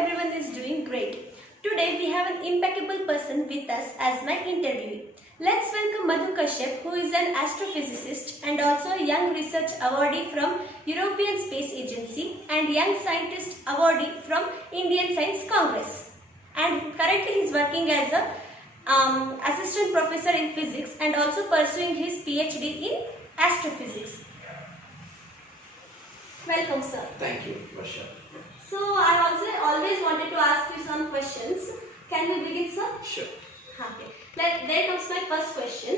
everyone is doing great. Today we have an impeccable person with us as my interviewee. Let's welcome Madhu Kashyap, who is an astrophysicist and also a Young Research Awardee from European Space Agency and Young Scientist Awardee from Indian Science Congress. And currently he is working as a assistant professor in physics and also pursuing his PhD in astrophysics. Welcome, sir. Thank you, Kashyap. So, I also always wanted to ask you some questions. Can we begin, sir? Sure. Okay. There comes my first question.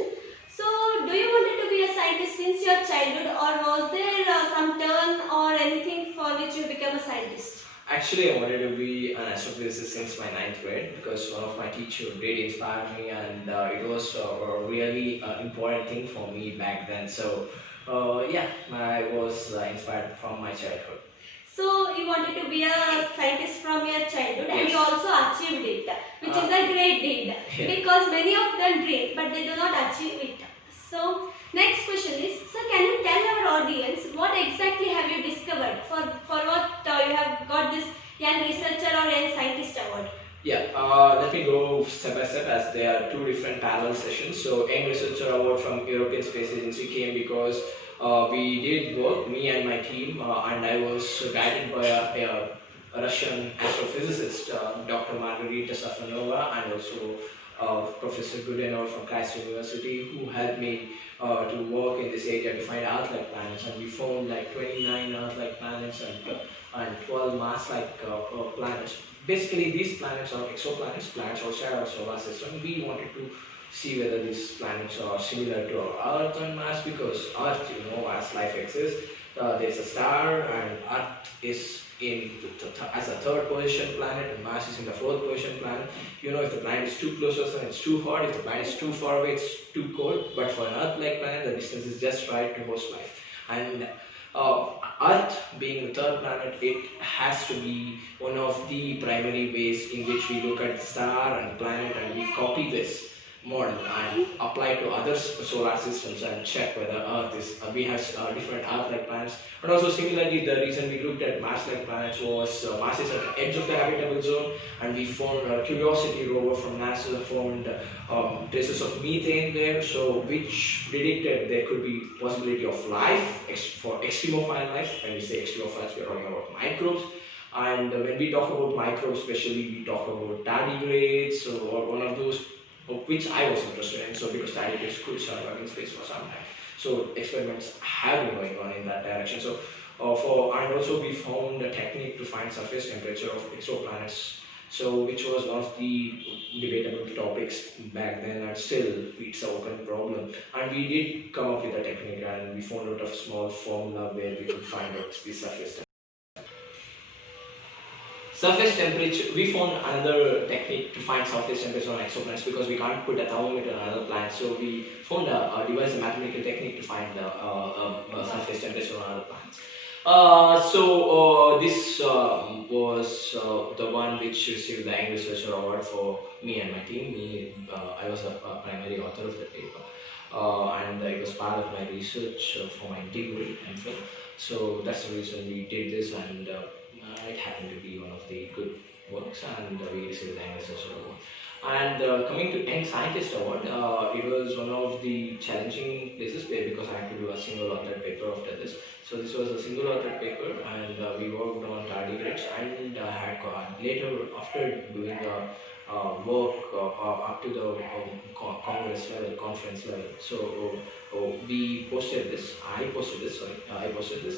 So, do you wanted to be a scientist since your childhood, or was there some turn or anything for which you became a scientist? Actually, I wanted to be an astrophysicist since my 9th grade because one of my teachers really inspired me, and it was a really important thing for me back then. So, yeah, I was inspired from my childhood. So, you wanted to be a scientist from your childhood, and you Yes. also achieved it, which is a great deed. Yeah. Because many of them dream, but they do not achieve it. So, next question is, sir, can you tell our audience what exactly have you discovered for what you have got this Young Researcher or Young Scientist Award? Yeah, let me go step by step as there are two different parallel sessions. So, Young Researcher Award from European Space Agency came because we did work, me and my team, and I was guided by a Russian astrophysicist, Dr. Margarita Safanova, and also Professor Gudenov from Christ University, who helped me to work in this area to find Earth-like planets, and we found like 29 Earth-like planets and 12 Mars-like planets. Basically, these planets are exoplanets, planets outside our solar system. We wanted to see whether these planets are similar to our Earth and Mars, because Earth, as life exists, there's a star, and Earth is as a third position planet, and Mars is in the fourth position planet. If the planet is too close to us, then it's too hot. If the planet is too far away, it's too cold. But for an Earth-like planet, the distance is just right to host life. And Earth being the third planet, it has to be one of the primary ways in which we look at the star and the planet, and we copy this model and apply to other solar systems and check whether Earth is we have different Earth-like planets. And also similarly, the reason we looked at Mars-like planets was Mars is at the edge of the habitable zone, and we found Curiosity rover from NASA found traces of methane there, so which predicted there could be possibility of life for extremophile life. When we say extremophiles, we are talking about microbes. And when we talk about microbes, especially we talk about tardigrades or one of those which I was interested in. So because tardigrades could survive in space for some time, so experiments have been going on in that direction. So and also we found a technique to find surface temperature of exoplanets. So which was one of the debatable topics back then, and still it's an open problem. And we did come up with a technique, and we found out a small formula where we could find out the surface temperature. Surface temperature, we found another technique to find surface temperature on exoplanets because we can't put a thermometer on another planet. So we found a device, a mathematical technique to find the surface temperature on other planets. This was the one which received the Young Researcher Award for me and my team. I was a primary author of the paper, and it was part of my research for my degree and MPhil. So that's the reason we did this, and it happened to be one of the good works, and we received the Young Researcher Award. And coming to Young Scientist Award, it was one of the challenging places because I had to do a single authored paper after this. So this was a single authored paper, and we worked on tardigrades, and had later, after doing the work up to the congress level, conference level. So I posted this,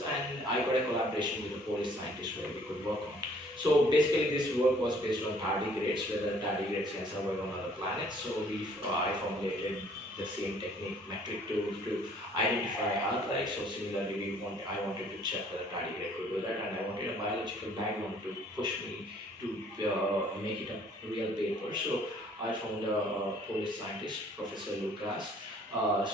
and I got a collaboration with a Polish scientist where we could work on. So basically, this work was based on tardigrades, whether tardigrades can survive on other planets. So I formulated the same technique, metric to identify Earth-like. So similarly, I wanted to check whether tardigrade could do that, and I wanted a biological background to push me to make it a real paper. So I found a Polish scientist, Professor Lucas. Well,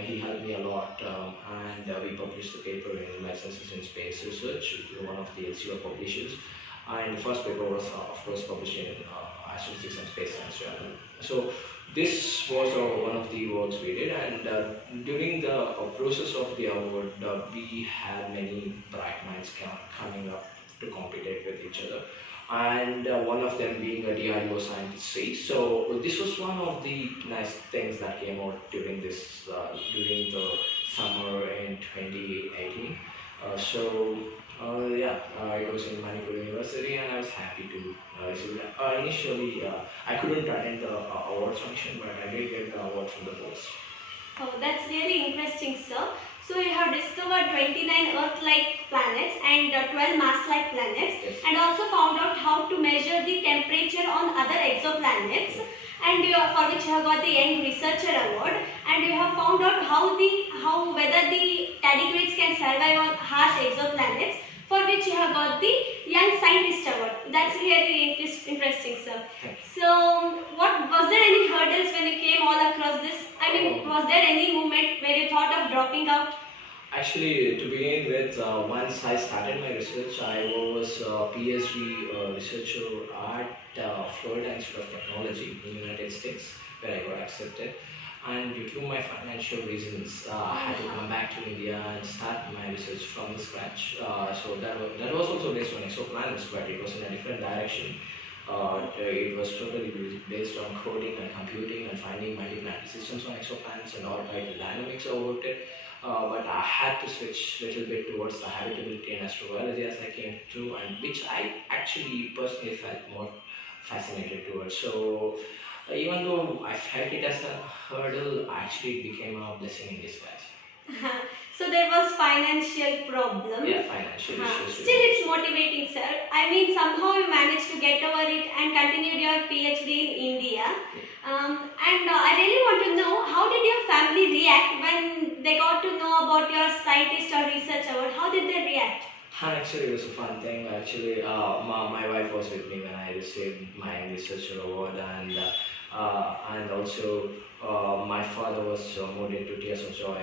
he helped me a lot, and we published the paper in Life Sciences in Space Research, one of the LCO publishers. And the first paper was, of course, published in Astrophysics and Space Science Journal. So this was one of the works we did, and during the process of the award, we had many bright minds coming up to compete with each other, and one of them being a DRDO scientist. So this was one of the nice things that came out during the summer in 2018. It was in Manipur University, and I was happy to receive that. Initially, I couldn't attend the award function, but I did get the award from the post. Oh, that's really interesting, sir. So you have discovered 29 Earth-like planets and 12 Mars-like planets, Yes. and also found out how to measure the temperature on other exoplanets, and for which you have got the Young Researcher Award, and you have found out how whether the tardigrades can survive on harsh exoplanets, for which you have got the Young Scientist Award. That's really interesting, sir. So, what was there any hurdles when you came all across this? I mean, was there any moment where you thought of dropping out? Actually, to begin with, once I started my research, I was a PhD researcher at Florida Institute of Technology in the United States, where I got accepted. And due to my financial reasons, I had to come back to India and start my research from the scratch. That was also based on exoplanets, but it was in a different direction. It was totally based on coding and computing and finding multi-planetary systems on exoplanets and orbital dynamics about it. But I had to switch a little bit towards the habitability and astrobiology as I came through, and which I actually personally felt more fascinated towards. So even though I felt it as a hurdle, actually it became a blessing in disguise. So there was financial problem. Yeah, financial issues. Still, it's motivating, sir. I mean, somehow you managed to get over it and continued your PhD in India. I really want to know, how did your family react when they got to know about your scientist or research award? How did they react? Actually, it was a fun thing. Actually, my wife was with me when I received my researcher award, and also my father was moved into tears of joy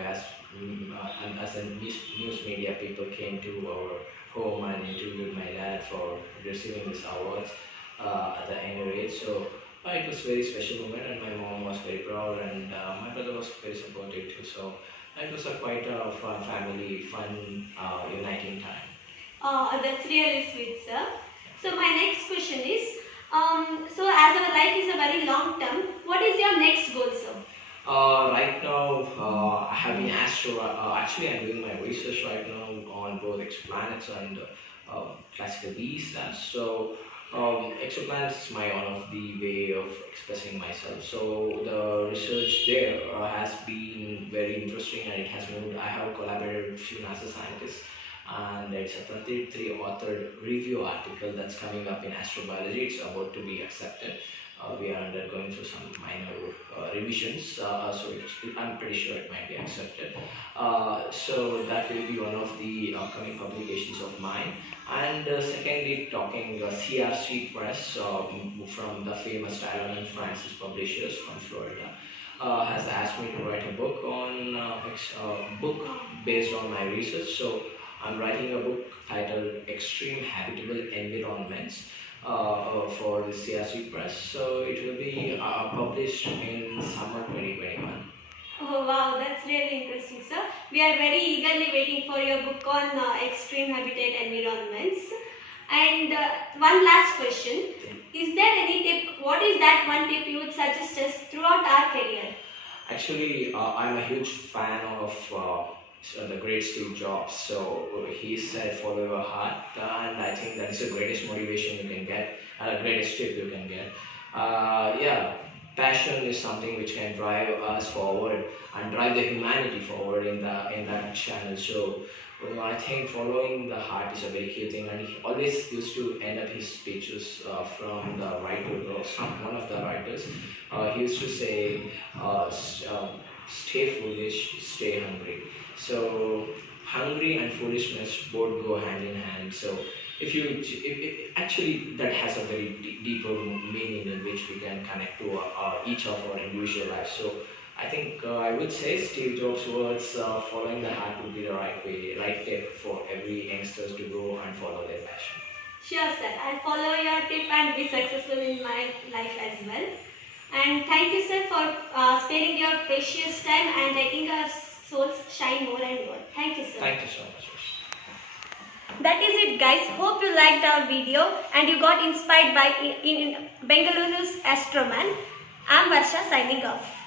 and as a news media people came to our home and interviewed my dad for receiving this awards at the younger age. So it was a very special moment, and my mom was very proud, and my brother was very supportive too. So it was quite a fun family, uniting time. That's really sweet, sir. So my next question is, so as our life is a very long term, what is your next goal, sir? Right now, I have been actually, I'm doing my research right now on both exoplanets and classical B stars. So, exoplanets is my one of the way of expressing myself. So, the research there has been very interesting, and it has moved. I have collaborated with a few NASA scientists, and it's a 33 authored review article that's coming up in astrobiology. It's about to be accepted. We are undergoing through some minor revisions, I'm pretty sure it might be accepted. So that will be one of the upcoming publications of mine. And secondly, talking CRC Press from the famous Talon and Francis publishers from Florida. Has asked me to write a book book based on my research. So I'm writing a book titled Extreme Habitable Environments for the CRC Press. So it will be published in summer 2021. Oh wow, that's really interesting, sir. We are very eagerly waiting for your book on extreme habitat environments. And one last question. Is there any tip, what is that one tip you would suggest us throughout our career? Actually, I'm a huge fan of the great Steve Jobs. So he said, follow your heart, and I think that is the greatest motivation you can get, and the greatest tip you can get. Yeah, passion is something which can drive us forward and drive the humanity forward in that channel. So I think following the heart is a very key thing, and he always used to end up his speeches from the writer, one of the writers. He used to say, "Stay foolish, stay hungry." So hungry and foolishness both go hand in hand. So actually that has a very deeper meaning in which we can connect to each of our individual lives. So I think I would say Steve Jobs' words, following the heart would be the right way, right tip for every youngsters to go and follow their passion. Sure, sir. I'll follow your tip and be successful in my life as well. And thank you, sir, for sparing your precious time and letting our souls shine more and more. Thank you, sir. Thank you so much. That is it, guys. Hope you liked our video and you got inspired by in Bengaluru's Astroman. I'm Varsha signing off.